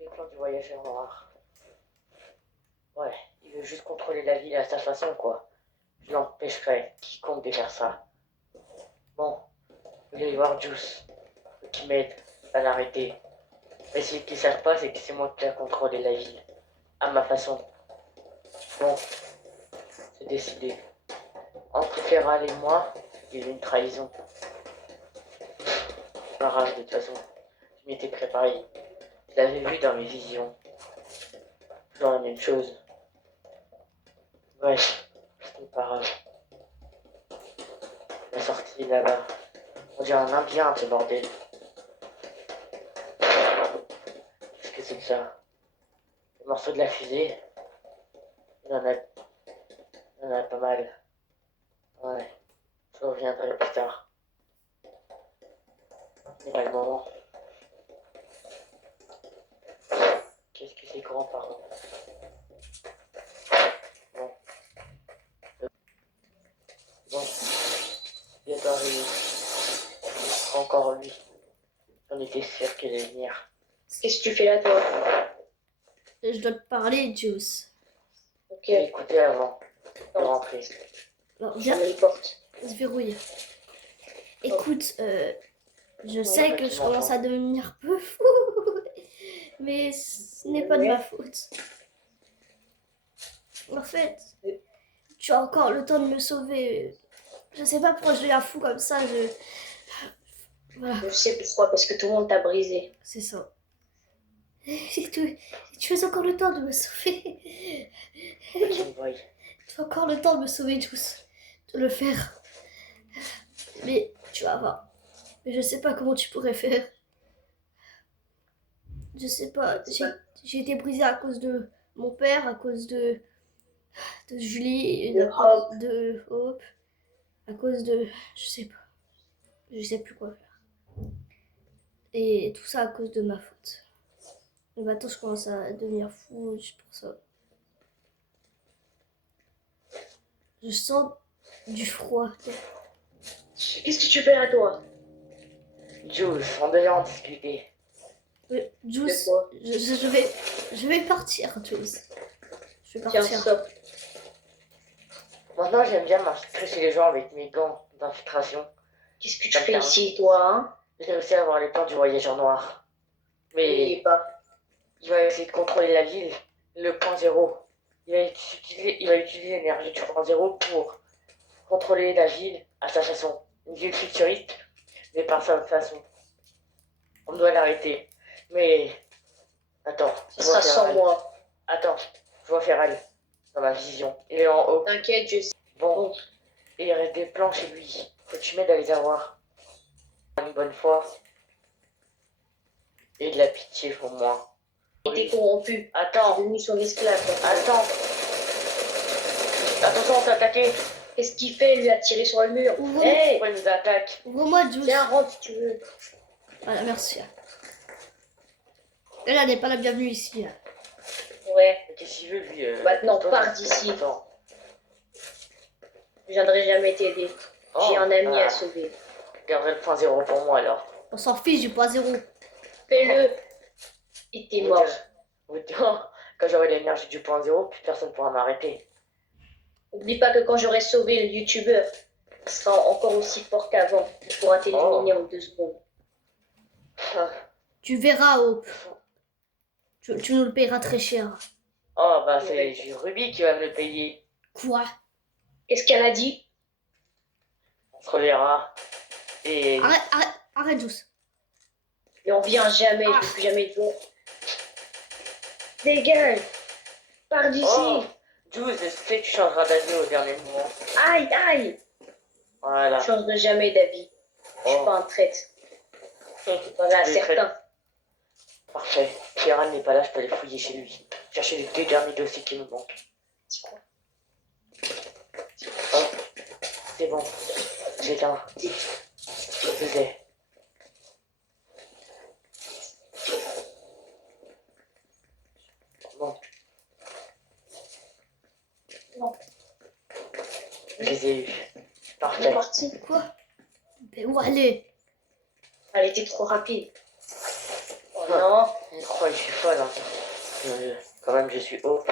Les plans du voyageur noir. Ouais, il veut juste contrôler la ville à sa façon, quoi. Je l'empêcherai, quiconque de faire ça. Bon, je vais aller voir Juice, qui m'aide à l'arrêter. Mais ce qu'ils savent pas, c'est que c'est moi qui ai contrôlé la ville, à ma façon. Bon, c'est décidé. Entre Feral et moi, il y a eu une trahison. Pas grave, de toute façon. Je m'étais préparé. Je l'avais vu dans mes visions. Toujours la même chose. Bref, c'est pas grave. La sortie est là-bas. On dirait un indien, ce bordel. Qu'est-ce que c'est que ça? Le morceau de la fusée. Il en a, il en a pas mal. Ouais, je reviendrai plus tard. C'est pas le moment. Qu'est-ce que c'est grand, par contre. Bon. Bon. Bientôt arrivé. Encore lui. J'en étais sûr qu'il allait venir. Qu'est-ce que tu fais là, toi? Je dois te parler, Juice. Ok, J'ai écouté avant de rentrer. Alors, viens, ferme les portes. se verrouille. Écoute, je sais que je commence à devenir un peu fou, mais ce n'est pas de ma faute. En fait, tu as encore le temps de me sauver. Je sais pas pourquoi je deviens fou comme ça. Voilà, Je sais pourquoi, parce que tout le monde t'a brisé. c'est ça. Tu as encore le temps de me sauver. Game Boy. Tu as encore le temps de me sauver, Juice. De le faire. Mais tu vas voir. Mais je sais pas comment tu pourrais faire. Je sais pas. J'ai été brisée à cause de mon père, à cause de Julie, et de Hope, à cause de. Je sais pas. Je sais plus quoi faire. Et tout ça à cause de ma faute. Et maintenant, je commence à devenir fou juste pour ça. Je sens du froid. Qu'est-ce que tu fais là, toi? Jules, on devait en discuter. Juice, De quoi? je vais partir, Juice. Je vais Tiens, partir. sors. Maintenant, j'aime bien m'infiltrer chez les gens avec mes gants d'infiltration. Qu'est-ce que tu fais ici, toi, hein? J'ai réussi à avoir les plans du voyageur noir. Mais Et pas. il va essayer de contrôler la ville, le point zéro. Il va utiliser l'énergie du point zéro pour contrôler la ville à sa façon. Une ville futuriste, mais par sa façon. On doit l'arrêter. Mais attends, Ça sera sans moi. Attends, je vois Feral dans ma vision. Il est en haut. T'inquiète, je sais. Bon, et il reste des plans chez lui. Faut que tu m'aides à les avoir. Une bonne fois. Et de la pitié pour moi. Il était corrompu. Attends, Devenu son esclave. attends. Attention, on t'a attaqué. Qu'est-ce qu'il fait? Il lui a tiré sur le mur. Ouvre-moi, Hey! Pourquoi il nous attaque? ouvre-moi, Juice. Viens, rentre si tu veux. Voilà, merci. Elle n'est pas la bienvenue ici. Ouais, Mais qu'est-ce qu'il veut, lui Maintenant, toi, pars t'as d'ici. longtemps. je viendrai jamais t'aider. Oh, J'ai un ami ah, à sauver. Je garderai le point zéro pour moi alors. On s'en fiche du point zéro. Fais-le. Et t'es mort. Quand j'aurai l'énergie du point zéro, plus personne pourra m'arrêter. Oublie pas que quand j'aurai sauvé le youtubeur, il sera encore aussi fort qu'avant. Il pourra t'éliminer en 2 secondes. Tu verras, Hope. Tu nous le payeras très cher. Oh, bah c'est Ruby qui va me le payer. Quoi? Qu'est-ce qu'elle a dit? On se reverra. Et Arrête, Juice. Et on vient jamais, je veux plus jamais te voir. Dégage! Pars d'ici! oh, Jules, je sais que tu changeras d'avis au dernier moment. Aïe, aïe! Voilà. Je changerai jamais d'avis. Je suis Oh. pas un traître. Voilà, Les certain. Parfait. Pierre n'est pas là, je peux aller fouiller chez lui. Chercher les 2 derniers dossiers qui me manquent. C'est quoi? Hop. C'est bon. J'éteins. Je l'ai. Bon. Non. Je les ai eus. Elle est Parfait. partie. Quoi? Mais où aller? Elle était trop rapide. Oh non. Je crois que je suis folle. Hein. Quand même, je suis haut.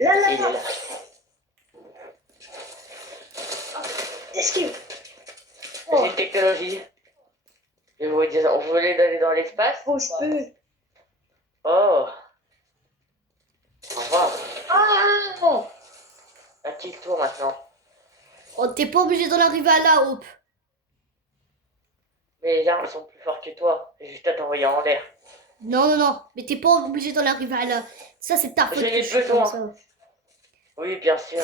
Là, Il là, est là. là. Esquive. J'ai une technologie. Je vous dis, on voulait aller dans l'espace. Bouge plus. Oh. Au revoir. Ah! À qui le tour maintenant? Oh, t'es pas obligé d'en arriver à là, Hope. Mais les armes sont plus fortes que toi. J'ai juste à t'envoyer en l'air. Non, non, non. Mais t'es pas obligé d'en arriver à là. Ça, c'est ta faute J'en que ai je suis besoin. comme ça. Oui, bien sûr.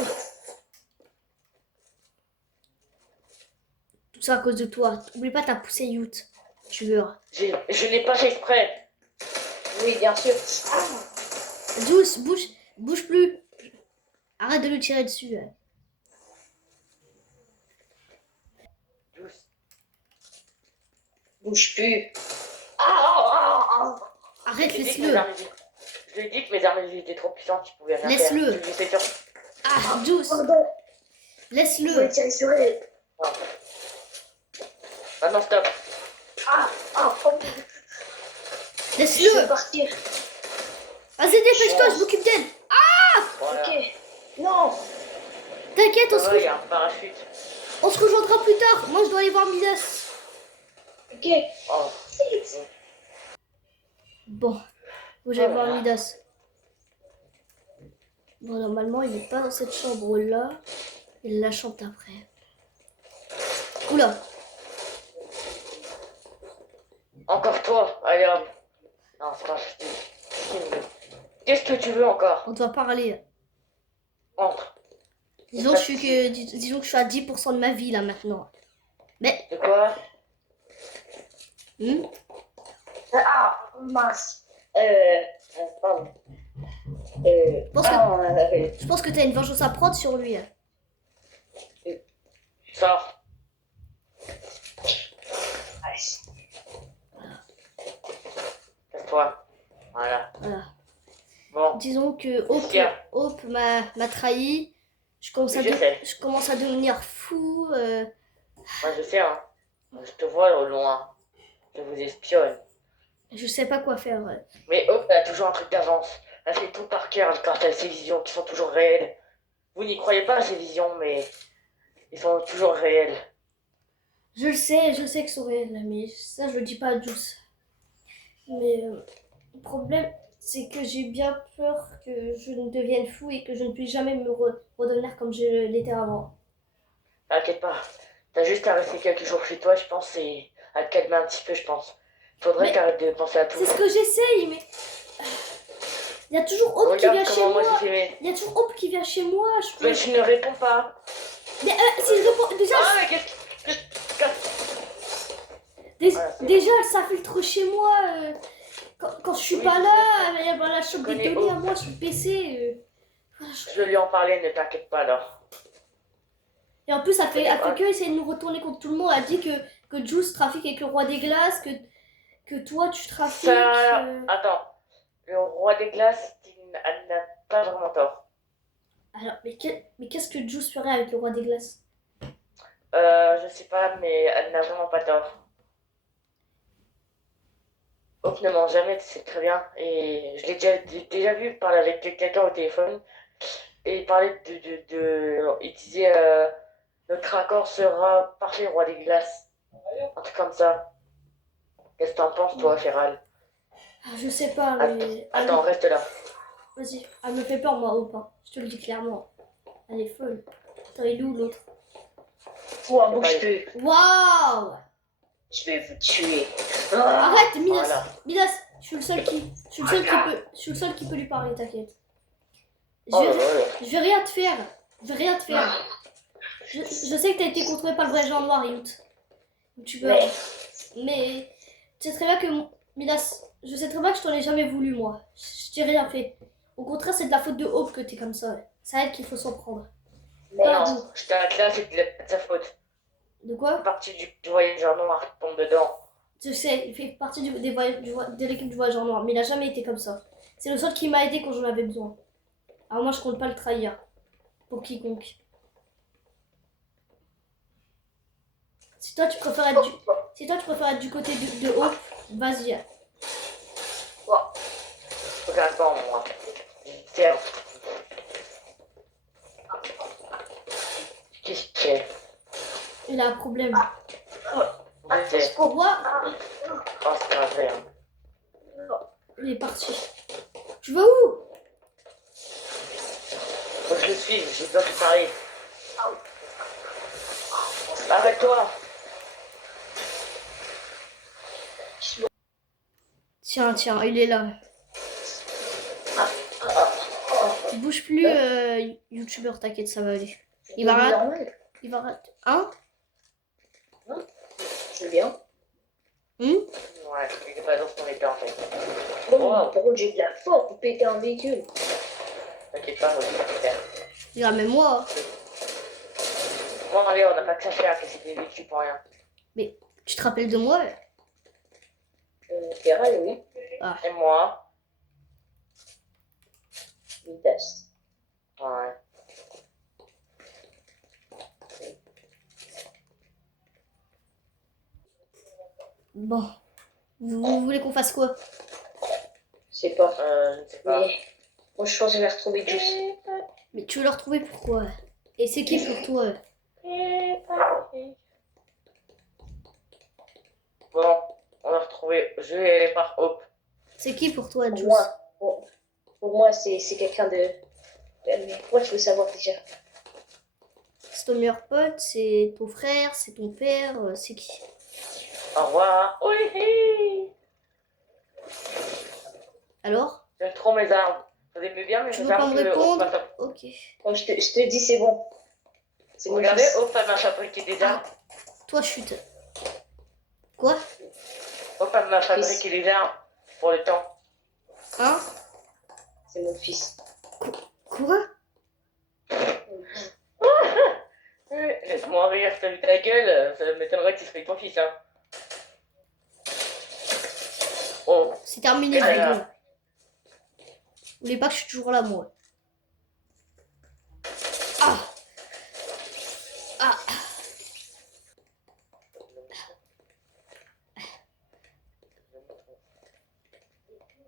Tout ça à cause de toi. Oublie pas, t'as poussé Youth. Tu veux. Je n'ai pas fait exprès. Oui, bien sûr. Ah! Juice, bouge plus. Arrête de lui tirer dessus. Douce. Bouge plus. Ah! Arrête, Je lui ai dit que laisse-le. je lui ai dit que mes armes étaient trop puissantes, tu pouvais rien Laisse-le. faire. Tu sais sûr. Ah, Juice, Pardon. Je laisse-le. voulais tirer sur elle. Non. Maintenant, stop. Ah! Je vais Laisse-le. partir. Vas-y, dépêche-toi, je m'occupe d'elle. Voilà. Ok. Non! T'inquiète, Ça va, il y a un parachute. on se rejoindra plus tard. Moi, je dois aller voir Midas. Ok. Oh. Bon, faut que j'aille Oh là voir là. Midas. Bon, normalement, il n'est pas dans cette chambre-là. Il la chante après. Oula, Encore toi. Allez hop. Non, c'est pas juste. Qu'est-ce que tu veux encore? on doit parler. Entre. Disons que disons que je suis à 10% de ma vie, là, maintenant. Mais, De quoi? Ah! Mince. Pardon. Je pense que t'as une vengeance à prendre sur lui. Sors. Casse-toi. Voilà. Voilà. Bon. Disons que Qu'est-ce qu'il y a? Hope m'a trahi. Je commence, Oui, je sais. je commence à devenir fou. Moi, je sais, hein. Je te vois au loin. Je vous espionne. Je sais pas quoi faire. Mais Hope a toujours un truc d'avance. Elle fait tout par cœur quand elle a ses visions qui sont toujours réelles. Vous n'y croyez pas à ces visions, mais ils sont toujours réels. Je sais que c'est réel, mais ça, je le dis pas à Juice. Mais le problème, c'est que j'ai bien peur que je ne devienne fou et que je ne puisse jamais me redevenir comme je l'étais avant. T'inquiète pas. T'as juste à rester quelques jours chez toi, je pense, et à te calmer un petit peu, je pense. Faudrait Mais que t'arrêtes de penser à tout. C'est ce que j'essaye, mais il y a toujours Hope qui Regarde vient chez comment moi moi. j'ai fait. Il y a toujours Hope qui vient chez moi. Je peux... Mais tu ne réponds pas. Mais si je réponds... Déjà, Ah, mais qu'est-ce Voilà, c'est déjà, elle s'infiltre chez moi. Quand je suis Oui, pas je là, elle va la chope des connais données à Hope. moi sur le PC. Voilà, Je vais lui en parler, ne t'inquiète pas alors. Et en plus, elle fait Ouais. que essayer de nous retourner contre tout le monde. Elle dit que Juice trafique avec le roi des glaces, que toi tu trafiques. Ça. Attends. Le roi des glaces, elle n'a pas vraiment tort. Alors, mais qu'est-ce que Juice ferait avec le roi des glaces? Je sais pas, mais elle n'a vraiment pas tort. Hope ne ment jamais, tu sais très bien. Et je l'ai déjà vu parler avec quelqu'un au téléphone. Et il parlait il disait notre accord sera parfait, roi des glaces. Un truc comme ça. Qu'est-ce que t'en penses, toi, Féral? Je sais pas, mais. Attends, reste là. Vas-y, elle me fait peur, moi, Hope. Hein. Je te le dis clairement. Elle est folle. Attends, il est où l'autre? Toi, bouge plus. Waouh! Je vais vous tuer. Arrête, Midas! Voilà. Midas! Je suis le seul qui peut lui parler, t'inquiète. Oh là là. Je vais rien te faire. Je vais rien te faire. Je sais que t'as été contrôlé par le vrai Jean Noir, Youth. Tu peux. Mais tu sais très bien que Midas, je sais très bien que je t'en ai jamais voulu, moi. Je t'ai rien fait. Au contraire, c'est de la faute de Hope que t'es comme ça. C'est à elle qu'il faut s'en prendre. Non, je t'arrête là, c'est de sa faute. De quoi? C'est parti du voyageur noir qui tombe dedans. Je sais, il fait partie de l'équipe du Voyageur Noir, mais il a jamais été comme ça. C'est le seul qui m'a aidé quand j'en avais besoin. Alors moi, je compte pas le trahir. Pour quiconque. Si toi, tu préfères être Si toi tu préfères être du côté de Hope, vas-y. Regarde pas moi. Tiens. Qu'est-ce que c'est? Il a un problème. C'est Pour moi, oh, c'est un verre. il est parti. Tu vas où? Faut que je le suive, j'ai peur que ça arrive. Arrête-toi. Tiens, il est là. Il bouge plus, youtubeur, t'inquiète, ça va aller. Il va rater. Normal. Il va rater. Hein? C'est bien. Ouais, il est pas dans son état en fait. Bon, Wow. par contre, j'ai de la force pour péter un véhicule. T'inquiète pas, moi je vais le faire. Regarde, mais moi, Bon, allez, on n'a pas que ça à faire, que c'est des vécus pour rien. tu te rappelles de moi? Ferrari, oui. Et moi? Vitesse. Ouais. Bon. Vous voulez qu'on fasse quoi? Je sais pas. Je ne sais pas. Mais moi, je pense que je vais retrouver Juice. Mais tu veux le retrouver pourquoi? Et c'est qui pour toi? Bon, on a retrouvé. Je vais aller par Hope. C'est qui pour toi, Pour Juice? moi, pour moi c'est quelqu'un de... Mais pourquoi tu veux savoir déjà? C'est ton meilleur pote, c'est ton frère, c'est ton père, c'est qui? Au revoir. Oui. Alors? J'aime trop mes armes. Vous aimez bien mes Tu veux pas armes me que Hope répondre? m'a fabriquées. Ok. Quand je te dis c'est bon. C'est mon Regardez, fils. Hope m'a fabriqué des armes. Toi, chute. Quoi? Hope m'a fabriqué des armes pour le temps. Hein? C'est mon fils. Quoi? Laisse-moi rire, t'as vu ta gueule, ça m'étonnerait que tu serais ton fils, hein. Oh, C'est terminé, Et le voilà. vidéo. Vous voulez pas que je suis toujours là, moi? Ah! Ah!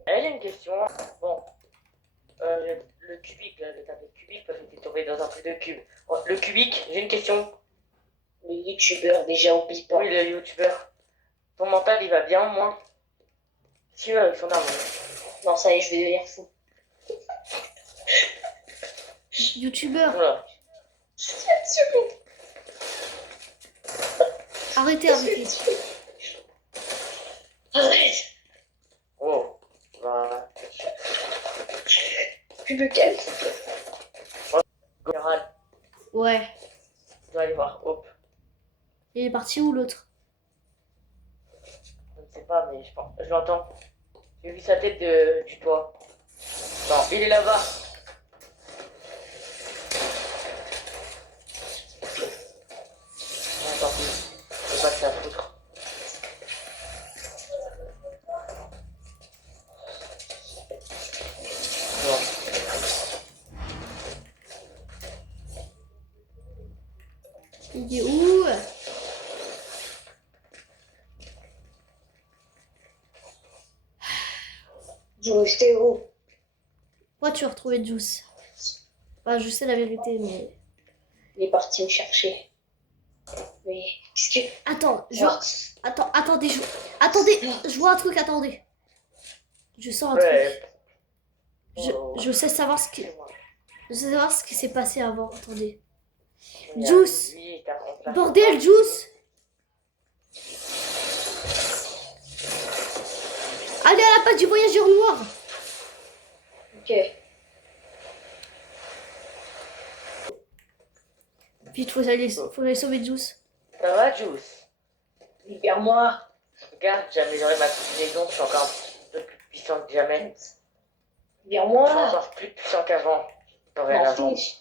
Eh, j'ai une question. Bon, le cubique, là, le tablette cubique, parce que t'es tombé dans un truc de cube. Oh, le cubique, j'ai une question. Le youtubeur, déjà, oublie pas. Oui, le youtubeur. Ton mental, il va bien, moi. Si, avec son arme. Non, ça y est, je vais devenir fou. Youtubeur, Voilà. arrêtez avec les... Arrête. Oh, voilà. Tu me calmes. Général, Ouais. je dois aller voir Hope. Il est parti où, l'autre? Je ne sais pas, mais je pense. Je l'entends. J'ai vu sa tête du toit. Non, il est là-bas. Non, tant pis. Je sais pas que c'est à foutre. Non. Il est où? Juice, t'es où? Pourquoi tu as retrouvé Juice? Bah, je sais la vérité, mais... Il est parti me chercher. Mais qu'est-ce que... Attends, Oh, attendez, je vois un truc, attendez. Je sens un truc. Ouais. Je sais savoir ce qui... Je sais savoir ce qui s'est passé avant, attendez. Il y a Juice. lui, t'as remplacé. Bordel, Juice! Allez à la page du voyageur noir! ok. Vite, faut aller sauver Juice. Ça va, Juice? Libère-moi. Regarde, j'ai amélioré ma combinaison, je suis encore un peu plus puissant que jamais. Je suis Libère-moi. encore plus puissant qu'avant. M'en Dorénavant. fiche.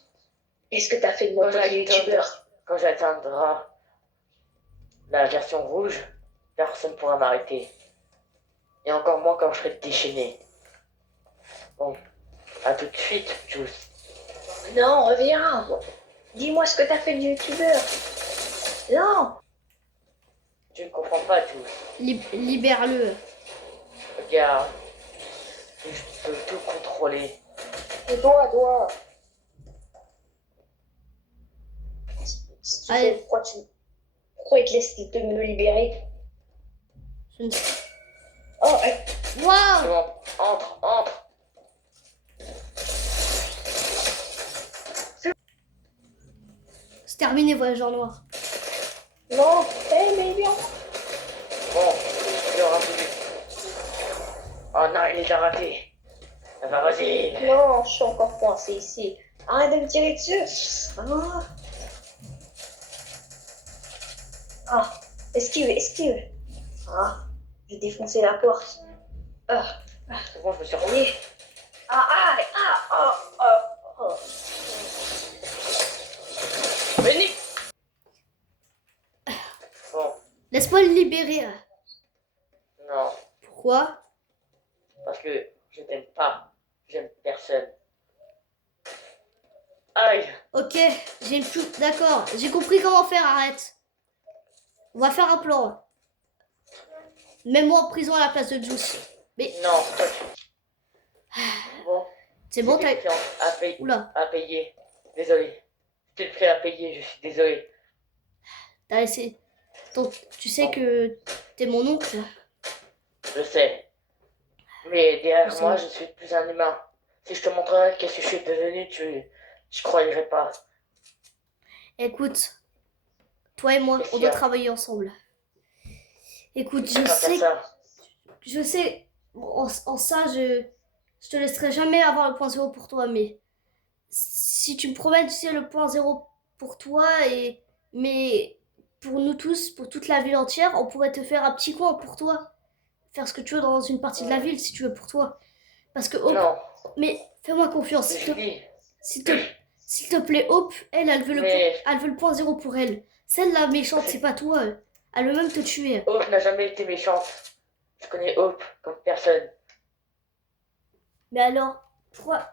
Qu'est-ce que t'as fait de mon pote youtubeur? Quand j'atteindrai la version rouge, personne ne pourra m'arrêter. Et encore moins quand je serai déchaîné. Bon, à tout de suite, Juice. Non, reviens. Dis-moi ce que t'as fait de youtubeur. Non. Tu ne comprends pas tout. Libère-le. Regarde, je peux tout contrôler. Et toi. Si tu Allez. fais, pourquoi il te laisse de me libérer? Je ne sais. Oh, C'est Waouh! bon, entre. C'est terminé, voyageur noir. non, mais bien. Bon, il aura voulu. Oh non, il les a ratés. Ah bah vas-y. Non, je suis encore coincé ici. Arrête de me tirer dessus. Ah, esquive. Ah, je vais défoncer la porte. Ah, C'est bon, je me suis remis. allez. Oh. Venez. Bon, Laisse-moi le libérer. non, Pourquoi? parce que je t'aime pas. J'aime personne. Aïe. Ok, j'ai plus. D'accord, j'ai compris comment faire, arrête. On va faire un plan. Mets-moi en prison à la place de Juice. Mais Non, stop. Bon, c'est bon, t'as. Oula, à payer. Désolé. J'ai le prix à payer, je suis désolé. t'as laissé. Tu sais que t'es mon oncle. Je sais. Mais derrière Je moi, sais. je suis plus un humain. Si je te montrerais qu'est-ce que je suis devenu, je croirais pas. Écoute, toi et moi, Qu'est-ce on qu'il y doit a? travailler ensemble. Écoute, Je peux pas faire ça. je sais, en ça, je te laisserai jamais avoir le point zéro pour toi, mais si tu me promets, tu sais, le point zéro pour toi, mais pour nous tous, pour toute la ville entière, on pourrait te faire un petit coin pour toi. Faire ce que tu veux dans une partie de la ville, si tu veux, pour toi. Parce que Hope, Non, mais fais-moi confiance, je dis. s'il te, s'il te plaît, Hope, elle veut Mais elle veut le point zéro pour elle. Celle la méchante, c'est pas toi. Elle veut même te tuer. Hope n'a jamais été méchante. Je connais Hope comme personne. Mais alors, pourquoi?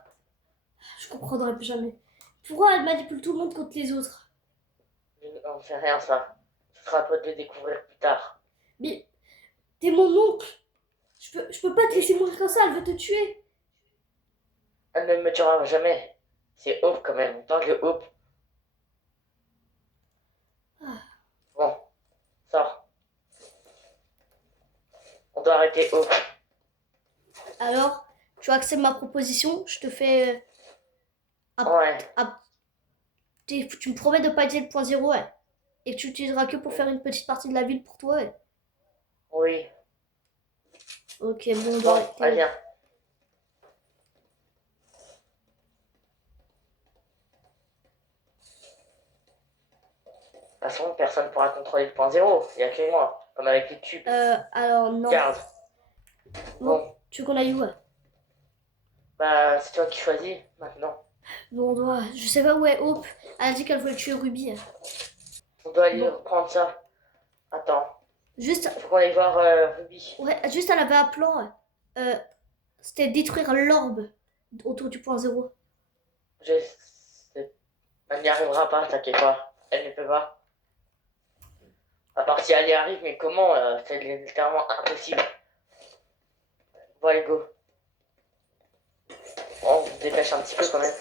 Je comprendrai plus jamais. Pourquoi elle manipule tout le monde contre les autres? Je n'en sais rien, ça. Ce sera à toi de le découvrir plus tard. Mais t'es mon oncle. Je peux pas te laisser mourir comme ça, elle veut te tuer. Elle ne me tuera jamais. C'est Hope quand même. On parle de Hope. Ah. Bon, sors. On doit arrêter Hope. Alors, tu acceptes ma proposition, je te fais... Ouais. tu me promets de pas utiliser le point zéro, ouais. Et que tu utiliseras que pour faire une petite partie de la ville pour toi, ouais. Oui. Ok, bon, Bon, bah, allez, viens. De toute façon, personne ne pourra contrôler le point zéro. Il n'y a que moi. Comme avec les tubes. alors, non. Garde. Bon, Tu veux qu'on aille où, ouais? bah, c'est toi qui choisis maintenant. Bon, on doit... Je sais pas où est Hope. Elle a dit qu'elle voulait tuer Ruby. On doit aller Bon. reprendre ça. Attends. Juste... Faut qu'on aille voir Ruby. Ouais, juste elle avait un plan. C'était détruire l'orbe autour du point zéro. Elle n'y arrivera pas, t'inquiète pas. Elle ne peut pas. À part si elle y arrive, mais comment c'est littéralement impossible. Bon, allez, go. On se dépêche un petit peu quand même.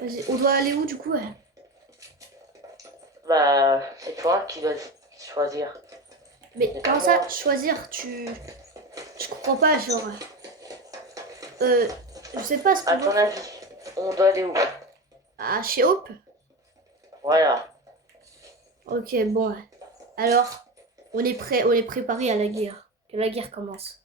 Vas-y, on doit aller où du coup, ouais? Bah, c'est toi qui dois choisir. Mais C'est comment pas ça, moi. choisir, Je comprends pas, genre... je sais pas ce À qu'on ton doit... avis, on doit aller où? Ah, chez Hope? Voilà. Ok, bon. Alors, on est préparé à la guerre. Que la guerre commence.